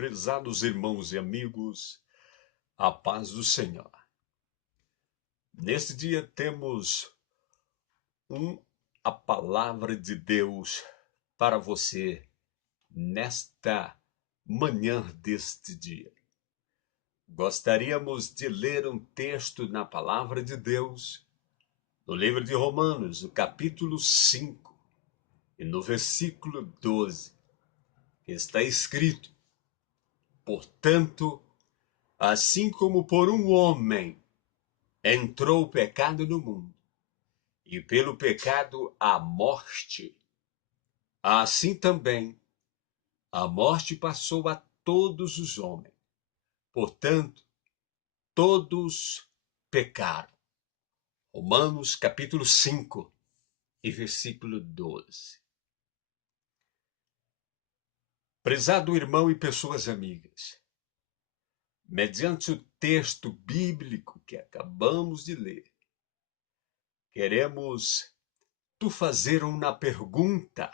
Prezados irmãos e amigos, a paz do Senhor. Neste dia temos a palavra de Deus para você nesta manhã deste dia. Gostaríamos de ler um texto na palavra de Deus, no livro de Romanos, no capítulo 5, e no versículo 12, que está escrito: portanto, assim como por um homem entrou o pecado no mundo, e pelo pecado a morte, assim também a morte passou a todos os homens. Portanto, todos pecaram. Romanos capítulo 5 e versículo 12. Prezado irmão e pessoas amigas, mediante o texto bíblico que acabamos de ler, queremos fazer uma pergunta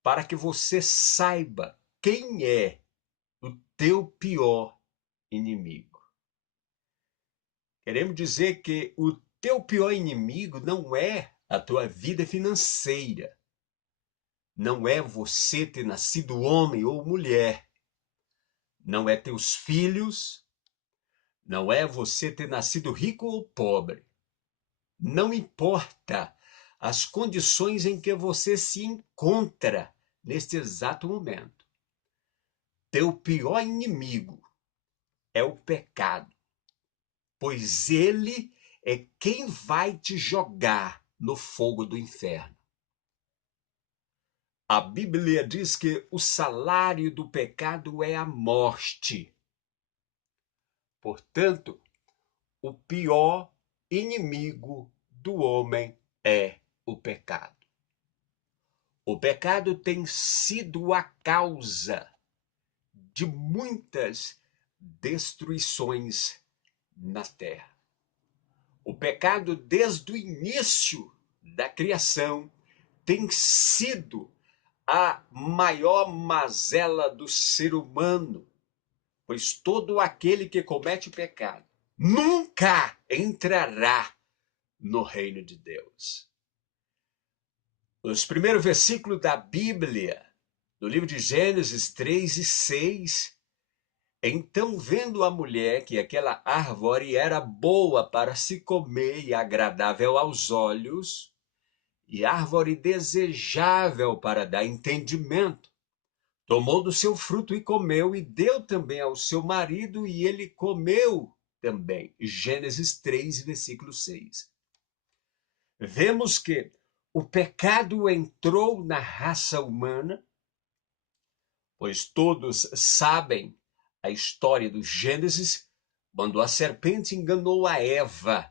para que você saiba quem é o teu pior inimigo. Queremos dizer que o teu pior inimigo não é a tua vida financeira, não é você ter nascido homem ou mulher, não é teus filhos, não é você ter nascido rico ou pobre. Não importa as condições em que você se encontra neste exato momento. Teu pior inimigo é o pecado, pois ele é quem vai te jogar no fogo do inferno. A Bíblia diz que o salário do pecado é a morte. Portanto, o pior inimigo do homem é o pecado. O pecado tem sido a causa de muitas destruições na terra. O pecado, desde o início da criação, tem sido a maior mazela do ser humano, pois todo aquele que comete pecado nunca entrará no reino de Deus. Os primeiros versículos da Bíblia, no livro de Gênesis 3 e 6, então, vendo a mulher que aquela árvore era boa para se comer e agradável aos olhos, e árvore desejável para dar entendimento, tomou do seu fruto e comeu, e deu também ao seu marido, e ele comeu também. Gênesis 3, versículo 6. Vemos que o pecado entrou na raça humana, pois todos sabem a história do Gênesis, quando a serpente enganou a Eva,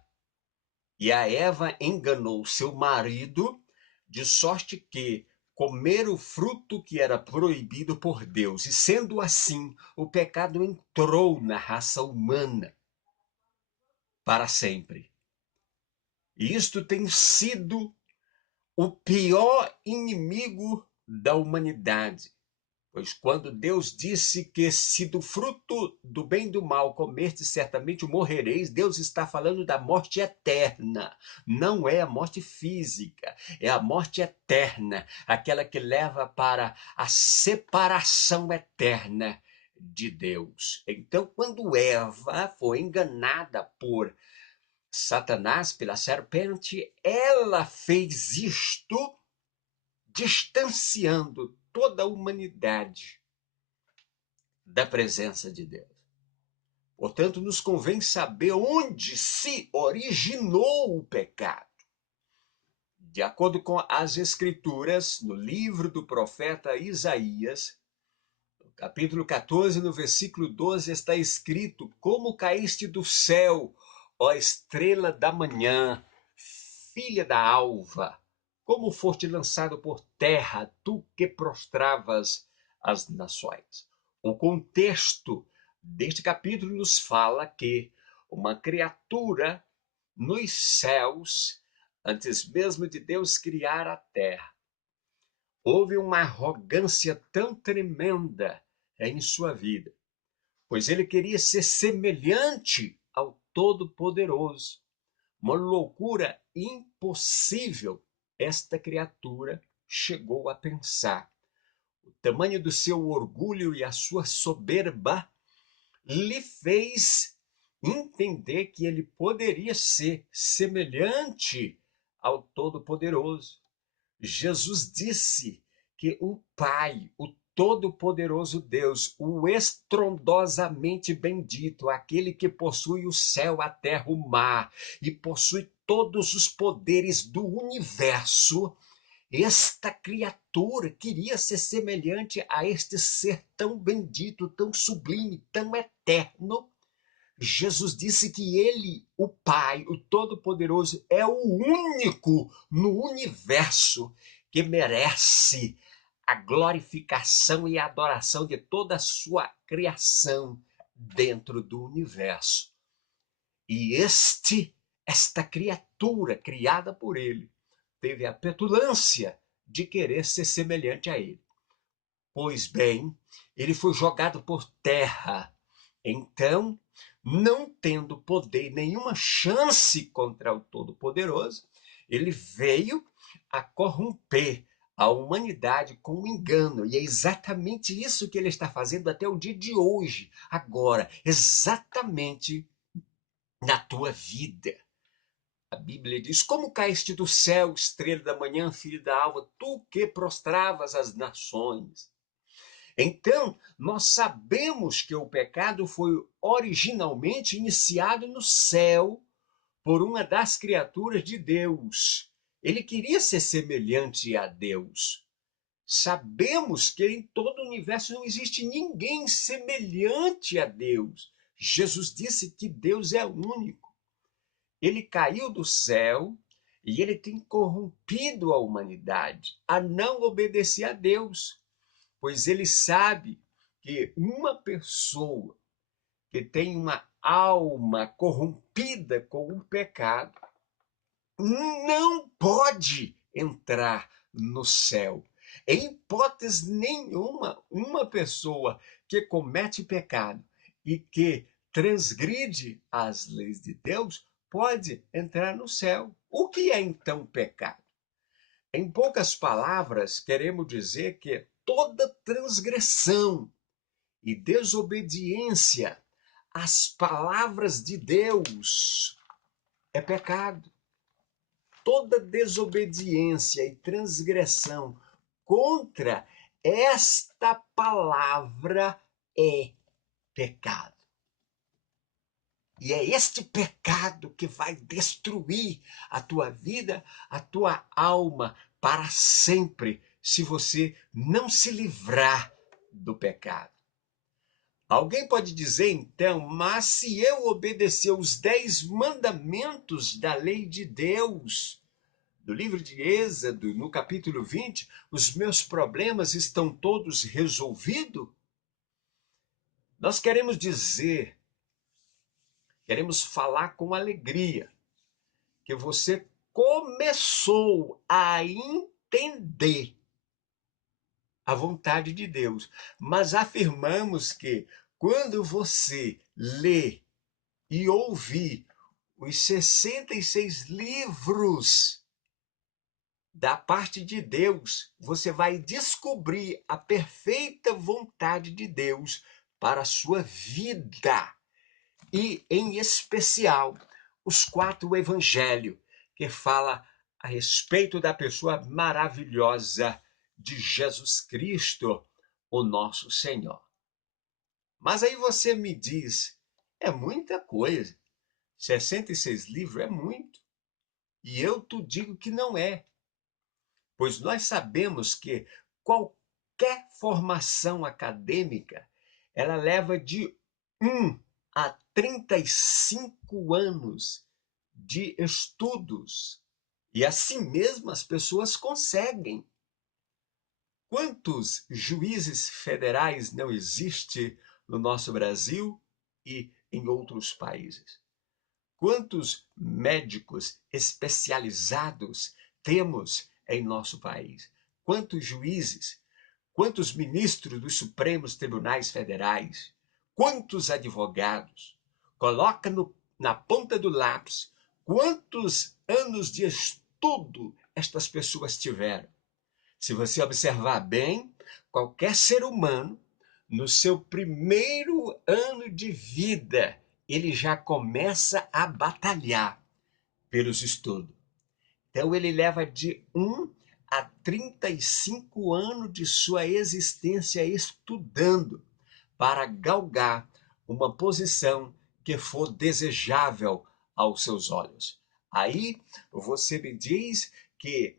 e a Eva enganou seu marido, de sorte que comeram o fruto que era proibido por Deus. E sendo assim, o pecado entrou na raça humana para sempre. E isto tem sido o pior inimigo da humanidade. Pois quando Deus disse que se do fruto do bem e do mal comerdes, certamente morrereis, Deus está falando da morte eterna. Não é a morte física, é a morte eterna, aquela que leva para a separação eterna de Deus. Então, quando Eva foi enganada por Satanás, pela serpente, ela fez isto distanciando toda a humanidade da presença de Deus. Portanto, nos convém saber onde se originou o pecado. De acordo com as Escrituras, no livro do profeta Isaías, no capítulo 14, no versículo 12, está escrito: como caíste do céu, ó estrela da manhã, filha da alva, como foste lançado por terra, tu que prostravas as nações. O contexto deste capítulo nos fala que uma criatura nos céus, antes mesmo de Deus criar a terra, houve uma arrogância tão tremenda em sua vida, pois ele queria ser semelhante ao Todo-Poderoso. Uma loucura impossível esta criatura chegou a pensar. O tamanho do seu orgulho e a sua soberba lhe fez entender que ele poderia ser semelhante ao Todo-Poderoso. Jesus disse que o Pai, o Todo-Poderoso Deus, o estrondosamente bendito, aquele que possui o céu, a terra, o mar e possui todos os poderes do universo, esta criatura queria ser semelhante a este ser tão bendito, tão sublime, tão eterno. Jesus disse que ele, o Pai, o Todo-Poderoso, é o único no universo que merece a glorificação e a adoração de toda a sua criação dentro do universo. E esta criatura criada por ele, teve a petulância de querer ser semelhante a ele. Pois bem, ele foi jogado por terra. Então, não tendo poder, nenhuma chance contra o Todo-Poderoso, ele veio a corromper a humanidade com um engano. E é exatamente isso que ele está fazendo até o dia de hoje, agora, exatamente na tua vida. A Bíblia diz: como caíste do céu, estrela da manhã, filho da alva, tu que prostravas as nações. Então, nós sabemos que o pecado foi originalmente iniciado no céu por uma das criaturas de Deus. Ele queria ser semelhante a Deus. Sabemos que em todo o universo não existe ninguém semelhante a Deus. Jesus disse que Deus é único. Ele caiu do céu e ele tem corrompido a humanidade a não obedecer a Deus, pois ele sabe que uma pessoa que tem uma alma corrompida com o pecado não pode entrar no céu. Em hipótese nenhuma, uma pessoa que comete pecado e que transgride as leis de Deus pode entrar no céu. O que é então pecado? Em poucas palavras, queremos dizer que toda transgressão e desobediência às palavras de Deus é pecado. Toda desobediência e transgressão contra esta palavra é pecado. E é este pecado que vai destruir a tua vida, a tua alma para sempre, se você não se livrar do pecado. Alguém pode dizer então, mas se eu obedecer os 10 mandamentos da lei de Deus, do livro de Êxodo, no capítulo 20, os meus problemas estão todos resolvidos? Nós queremos dizer, queremos falar com alegria, que você começou a entender a vontade de Deus. Mas afirmamos que quando você lê e ouvir os 66 livros da parte de Deus, você vai descobrir a perfeita vontade de Deus para a sua vida. E, em especial, os 4 evangelhos, que fala a respeito da pessoa maravilhosa de Jesus Cristo, o nosso Senhor. Mas aí você me diz, é muita coisa. 66 livros é muito. E eu te digo que não é. Pois nós sabemos que qualquer formação acadêmica, ela leva de 1 a 35 anos de estudos. E assim mesmo as pessoas conseguem. Quantos juízes federais não existem no nosso Brasil e em outros países? Quantos médicos especializados temos em nosso país? quantos juízes, quantos ministros dos Supremos Tribunais Federais, quantos advogados. Coloca na ponta do lápis quantos anos de estudo estas pessoas tiveram. Se você observar bem, qualquer ser humano, no seu primeiro ano de vida, ele já começa a batalhar pelos estudos. Então, ele leva de 1 a 35 anos de sua existência estudando para galgar uma posição que for desejável aos seus olhos. Aí, você me diz que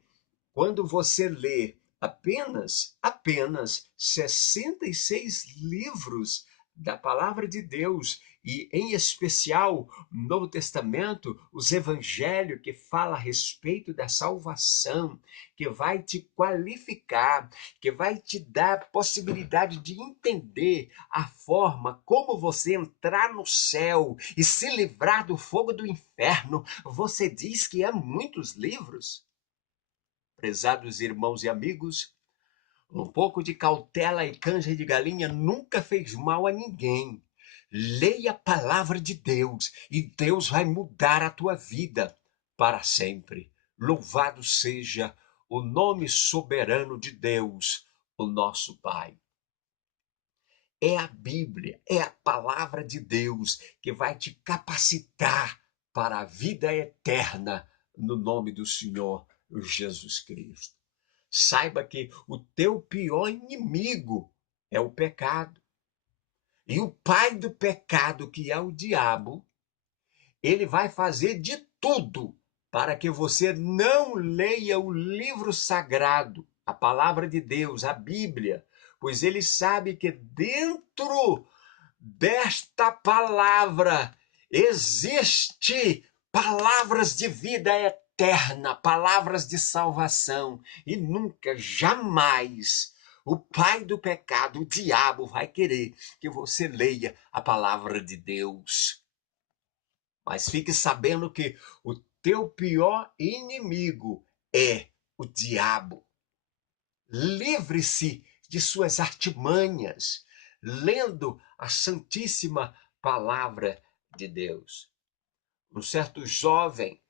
quando você lê apenas 66 livros da palavra de Deus, e em especial no Novo Testamento, os evangelhos que falam a respeito da salvação, que vai te qualificar, que vai te dar a possibilidade de entender a forma como você entrar no céu e se livrar do fogo do inferno. Você diz que há muitos livros? Prezados irmãos e amigos, um pouco de cautela e canja de galinha nunca fez mal a ninguém. Leia a palavra de Deus e Deus vai mudar a tua vida para sempre. Louvado seja o nome soberano de Deus, o nosso Pai. É a Bíblia, é a palavra de Deus que vai te capacitar para a vida eterna no nome do Senhor Jesus Cristo. Saiba que o teu pior inimigo é o pecado. E o pai do pecado, que é o diabo, ele vai fazer de tudo para que você não leia o livro sagrado, a palavra de Deus, a Bíblia, pois ele sabe que dentro desta palavra existe palavras de vida eterna, palavras de salvação, e nunca, jamais, o pai do pecado, o diabo, vai querer que você leia a palavra de Deus. Mas fique sabendo que o teu pior inimigo é o diabo. Livre-se de suas artimanhas, lendo a santíssima palavra de Deus. Um certo jovem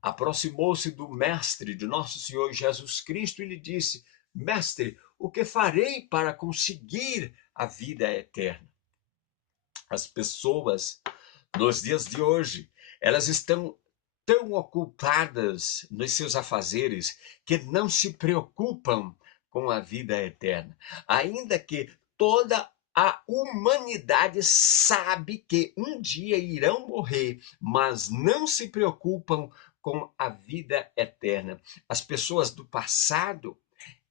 aproximou-se do mestre, de nosso Senhor Jesus Cristo, e lhe disse: Mestre, o que farei para conseguir a vida eterna? As pessoas, nos dias de hoje, elas estão tão ocupadas nos seus afazeres que não se preocupam com a vida eterna. Ainda que toda a humanidade sabe que um dia irão morrer, mas não se preocupam com a vida eterna. As pessoas do passado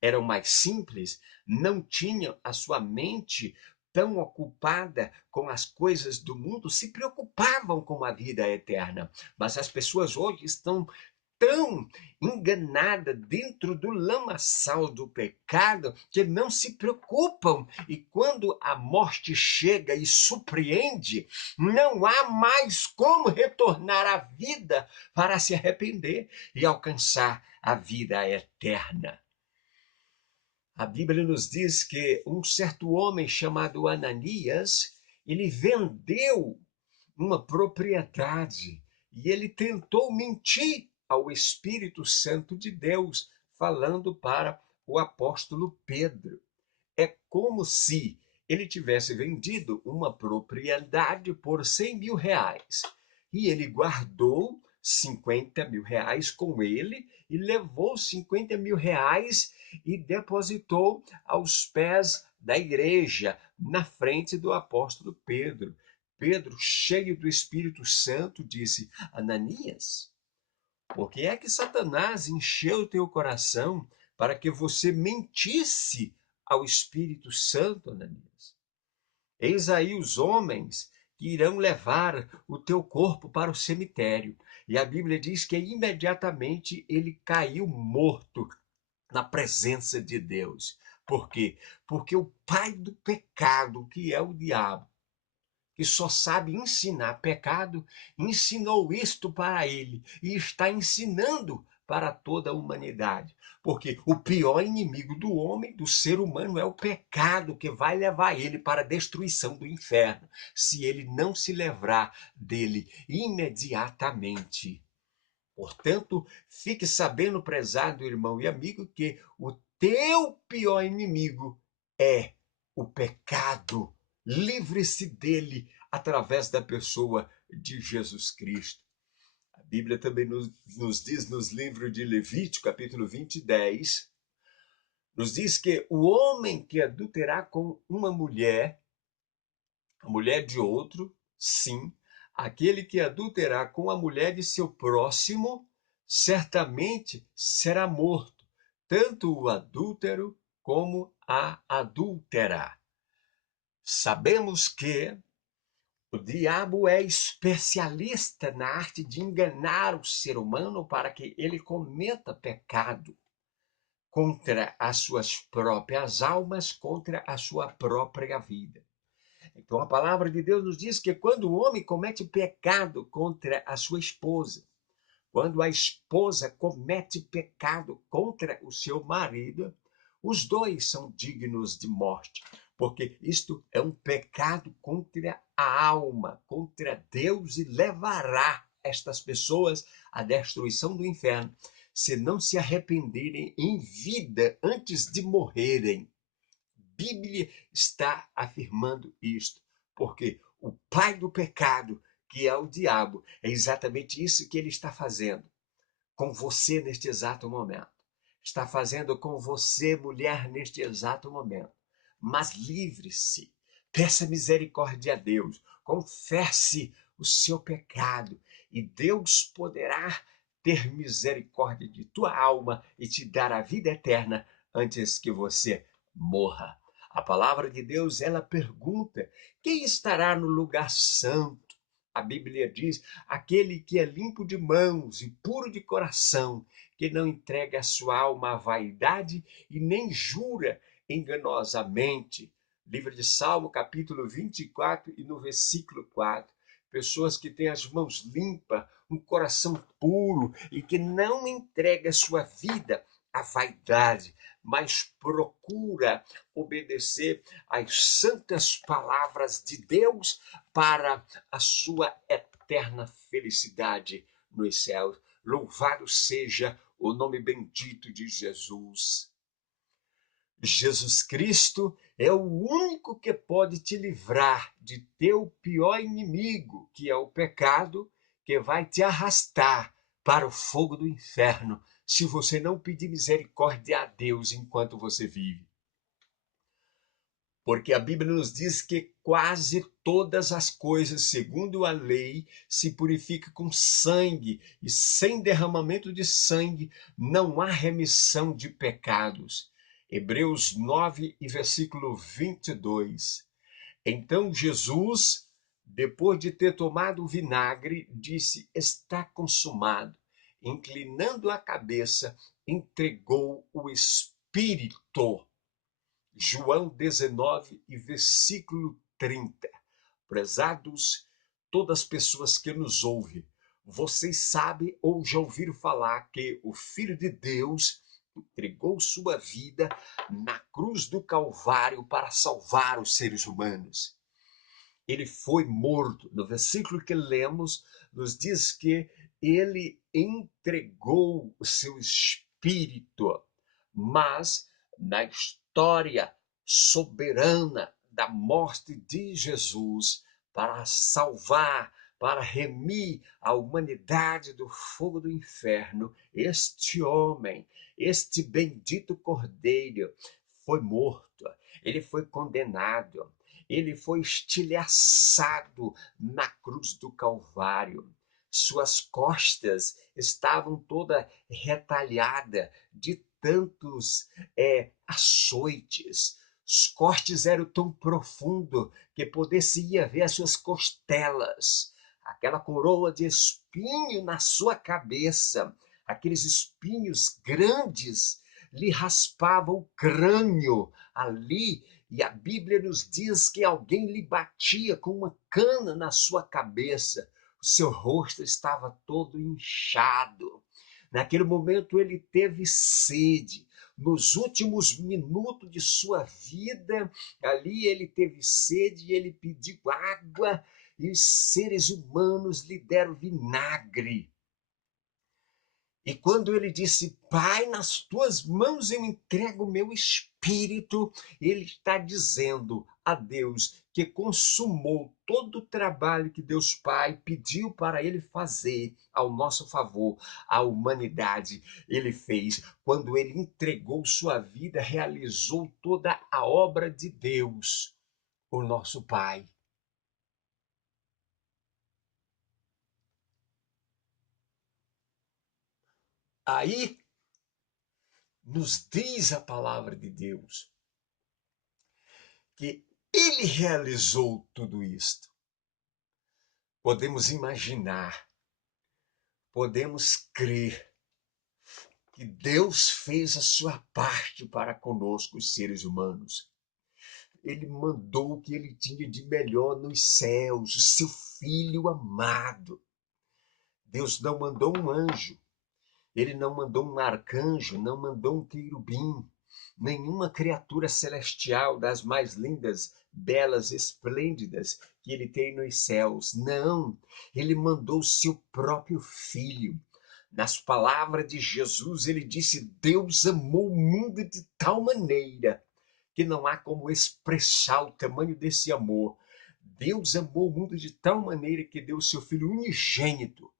eram mais simples, não tinham a sua mente tão ocupada com as coisas do mundo, se preocupavam com a vida eterna. Mas as pessoas hoje estão tão enganadas dentro do lamaçal do pecado que não se preocupam. E quando a morte chega e surpreende, não há mais como retornar à vida para se arrepender e alcançar a vida eterna. A Bíblia nos diz que um certo homem chamado Ananias, ele vendeu uma propriedade e ele tentou mentir ao Espírito Santo de Deus, falando para o apóstolo Pedro. É como se ele tivesse vendido uma propriedade por 100 mil reais e ele guardou 50 mil reais com ele e levou 50 mil reais e depositou aos pés da igreja, na frente do apóstolo Pedro. Pedro, cheio do Espírito Santo, disse: Ananias, por que é que Satanás encheu o teu coração para que você mentisse ao Espírito Santo, Ananias? Eis aí os homens que irão levar o teu corpo para o cemitério. E a Bíblia diz que imediatamente ele caiu morto na presença de Deus. Por quê? Porque o pai do pecado, que é o diabo, que só sabe ensinar pecado, ensinou isto para ele e está ensinando para toda a humanidade. Porque o pior inimigo do homem, do ser humano, é o pecado que vai levar ele para a destruição do inferno, se ele não se livrar dele imediatamente. Portanto, fique sabendo, prezado irmão e amigo, que o teu pior inimigo é o pecado. Livre-se dele através da pessoa de Jesus Cristo. A Bíblia também nos diz nos livros de Levítico, capítulo 20, 10, nos diz que o homem que adulterar com uma mulher, a mulher de outro, sim, aquele que adulterar com a mulher de seu próximo, certamente será morto, tanto o adúltero como a adúltera. Sabemos que o diabo é especialista na arte de enganar o ser humano para que ele cometa pecado contra as suas próprias almas, contra a sua própria vida. Então a palavra de Deus nos diz que quando o homem comete pecado contra a sua esposa, quando a esposa comete pecado contra o seu marido, os dois são dignos de morte, porque isto é um pecado contra a alma, contra Deus, e levará estas pessoas à destruição do inferno, se não se arrependerem em vida antes de morrerem. Bíblia está afirmando isto, porque o pai do pecado, que é o diabo, é exatamente isso que ele está fazendo com você neste exato momento. Está fazendo com você, mulher, neste exato momento. Mas livre-se, peça misericórdia a Deus, confesse o seu pecado e Deus poderá ter misericórdia de tua alma e te dar a vida eterna antes que você morra. A palavra de Deus, ela pergunta: quem estará no lugar santo? A Bíblia diz: aquele que é limpo de mãos e puro de coração, que não entrega a sua alma à vaidade e nem jura enganosamente. Livro de Salmo, capítulo 24 e no versículo 4. Pessoas que têm as mãos limpas, um coração puro e que não entrega a sua vida à vaidade, mas procura obedecer às santas palavras de Deus para a sua eterna felicidade nos céus. Louvado seja o nome bendito de Jesus. Jesus Cristo é o único que pode te livrar de teu pior inimigo, que é o pecado, que vai te arrastar para o fogo do inferno, se você não pedir misericórdia a Deus enquanto você vive. Porque a Bíblia nos diz que quase todas as coisas, segundo a lei, se purificam com sangue, e sem derramamento de sangue não há remissão de pecados. Hebreus 9 e versículo 22. Então Jesus, depois de ter tomado o vinagre, disse: está consumado. Inclinando a cabeça, entregou o Espírito. João 19 e versículo 30. Prezados, todas as pessoas que nos ouvem, vocês sabem ou já ouviram falar que o Filho de Deus entregou sua vida na cruz do Calvário para salvar os seres humanos. Ele foi morto. No versículo que lemos, nos diz que ele entregou o seu espírito, mas na história soberana da morte de Jesus, para salvar, para remir a humanidade do fogo do inferno, este homem, este bendito Cordeiro, foi morto, ele foi condenado, ele foi estilhaçado na cruz do Calvário. Suas costas estavam toda retalhada de tantos açoites. Os cortes eram tão profundos que poder-se-ia ver as suas costelas. Aquela coroa de espinho na sua cabeça, aqueles espinhos grandes lhe raspavam o crânio ali, e a Bíblia nos diz que alguém lhe batia com uma cana na sua cabeça. O seu rosto estava todo inchado. Naquele momento ele teve sede. Nos últimos minutos de sua vida, ali ele teve sede e ele pediu água, e os seres humanos lhe deram vinagre. E quando ele disse, Pai, nas tuas mãos eu entrego o meu espírito, ele está dizendo a Deus que consumou todo o trabalho que Deus Pai pediu para ele fazer ao nosso favor, à humanidade. Ele fez. Quando ele entregou sua vida, realizou toda a obra de Deus, o nosso Pai. Aí nos diz a palavra de Deus que ele realizou tudo isto. Podemos imaginar, podemos crer que Deus fez a sua parte para conosco, os seres humanos. Ele mandou o que ele tinha de melhor nos céus, o seu Filho amado. Deus não mandou um anjo, ele não mandou um arcanjo, não mandou um querubim, nenhuma criatura celestial das mais lindas, belas, esplêndidas que ele tem nos céus. Não, ele mandou o seu próprio Filho. Nas palavras de Jesus, ele disse: Deus amou o mundo de tal maneira que não há como expressar o tamanho desse amor. Deus amou o mundo de tal maneira que deu o seu Filho unigênito,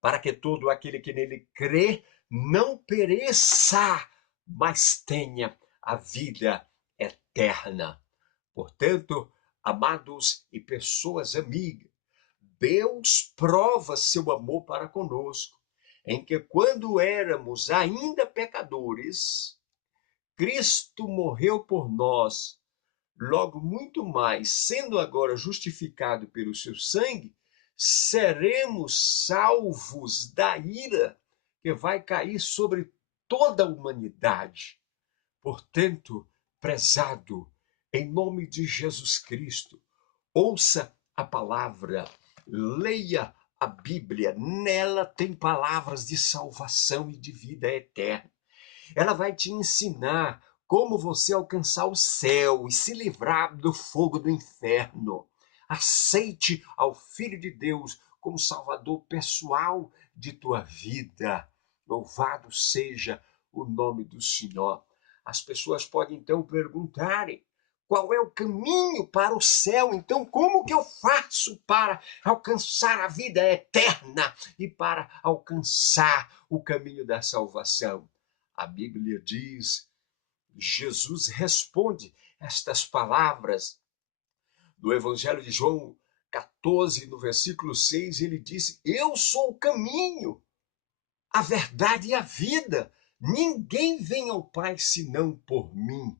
para que todo aquele que nele crê não pereça, mas tenha a vida eterna. Portanto, amados e pessoas amigas, Deus prova seu amor para conosco, em que quando éramos ainda pecadores, Cristo morreu por nós. Logo, muito mais, sendo agora justificado pelo seu sangue, seremos salvos da ira que vai cair sobre toda a humanidade. Portanto, prezado, em nome de Jesus Cristo, ouça a palavra, leia a Bíblia, nela tem palavras de salvação e de vida eterna. Ela vai te ensinar como você alcançar o céu e se livrar do fogo do inferno. Aceite ao Filho de Deus como Salvador pessoal de tua vida. Louvado seja o nome do Senhor. As pessoas podem então perguntarem: qual é o caminho para o céu? Então, como que eu faço para alcançar a vida eterna e para alcançar o caminho da salvação? A Bíblia diz, Jesus responde estas palavras do Evangelho de João 14, no versículo 6, ele disse: Eu sou o caminho, a verdade e a vida. Ninguém vem ao Pai senão por mim.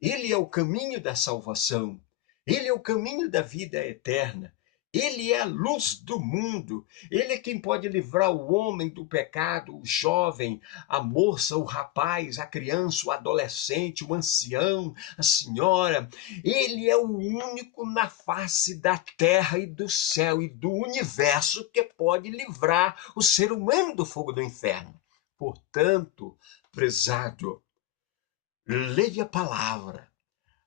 Ele é o caminho da salvação. Ele é o caminho da vida eterna. Ele é a luz do mundo. Ele é quem pode livrar o homem do pecado, o jovem, a moça, o rapaz, a criança, o adolescente, o ancião, a senhora. Ele é o único na face da terra e do céu e do universo que pode livrar o ser humano do fogo do inferno. Portanto, prezado, leia a palavra.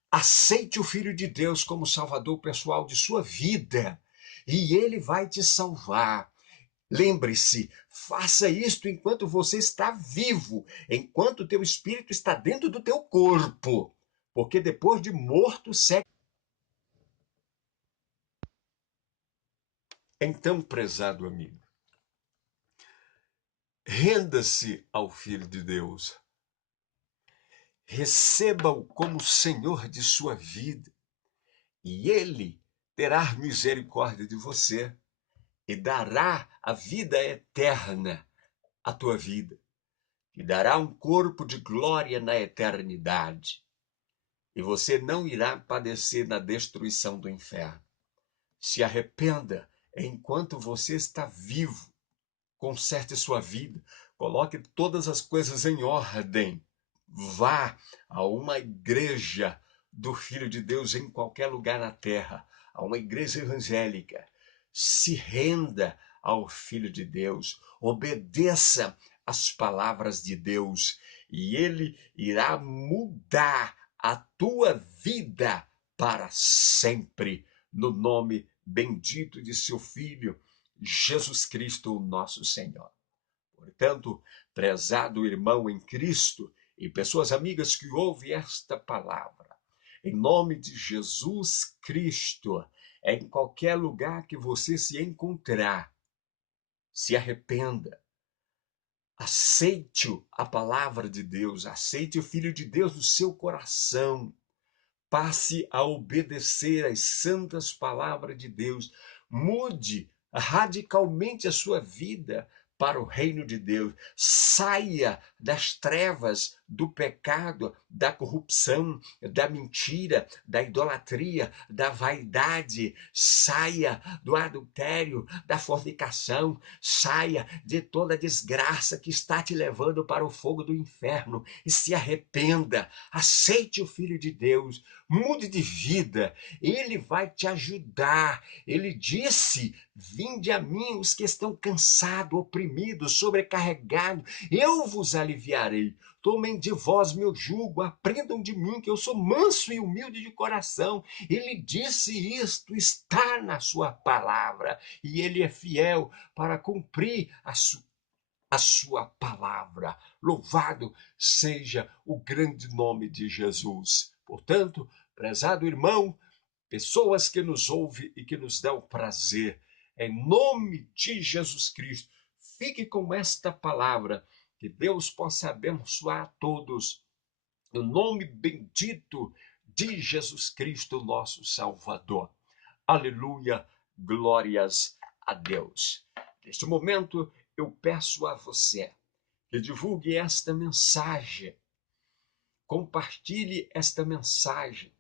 Aceite o Filho de Deus como Salvador pessoal de sua vida e ele vai te salvar. Lembre-se, faça isto enquanto você está vivo, enquanto o teu espírito está dentro do teu corpo, porque depois de morto segue. Então, prezado amigo, renda-se ao Filho de Deus. Receba-o como Senhor de sua vida e ele terá misericórdia de você e dará a vida eterna à tua vida, e dará um corpo de glória na eternidade, e você não irá padecer na destruição do inferno. Se arrependa enquanto você está vivo, conserte sua vida, coloque todas as coisas em ordem, vá a uma igreja do Filho de Deus em qualquer lugar na terra, a uma igreja evangélica, se renda ao Filho de Deus, obedeça as palavras de Deus e Ele irá mudar a tua vida para sempre, no nome bendito de seu Filho, Jesus Cristo, nosso Senhor. Portanto, prezado irmão em Cristo e pessoas amigas que ouvem esta palavra, em nome de Jesus Cristo, em qualquer lugar que você se encontrar, se arrependa, aceite a palavra de Deus, aceite o Filho de Deus no seu coração, passe a obedecer às santas palavras de Deus, mude radicalmente a sua vida para o reino de Deus, saia das trevas, do pecado, da corrupção, da mentira, da idolatria, da vaidade, saia do adultério, da fornicação, saia de toda a desgraça que está te levando para o fogo do inferno e se arrependa, aceite o Filho de Deus, mude de vida, ele vai te ajudar. Ele disse: vinde a mim os que estão cansados, oprimidos, sobrecarregados, eu vos aliviarei. Tomem de vós meu jugo, aprendam de mim, que eu sou manso e humilde de coração. Ele disse isto, está na sua palavra, e ele é fiel para cumprir a sua palavra. Louvado seja o grande nome de Jesus. Portanto, prezado irmão, pessoas que nos ouvem e que nos dão prazer, em nome de Jesus Cristo, fique com esta palavra, que Deus possa abençoar a todos, no nome bendito de Jesus Cristo, nosso Salvador. Aleluia, glórias a Deus. Neste momento, eu peço a você que divulgue esta mensagem, compartilhe esta mensagem,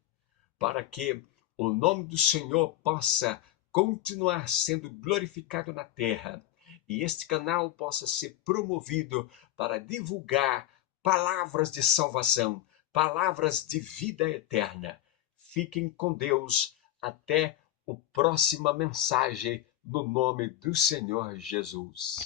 para que o nome do Senhor possa continuar sendo glorificado na terra e este canal possa ser promovido para divulgar palavras de salvação, palavras de vida eterna. Fiquem com Deus até a próxima mensagem, no nome do Senhor Jesus.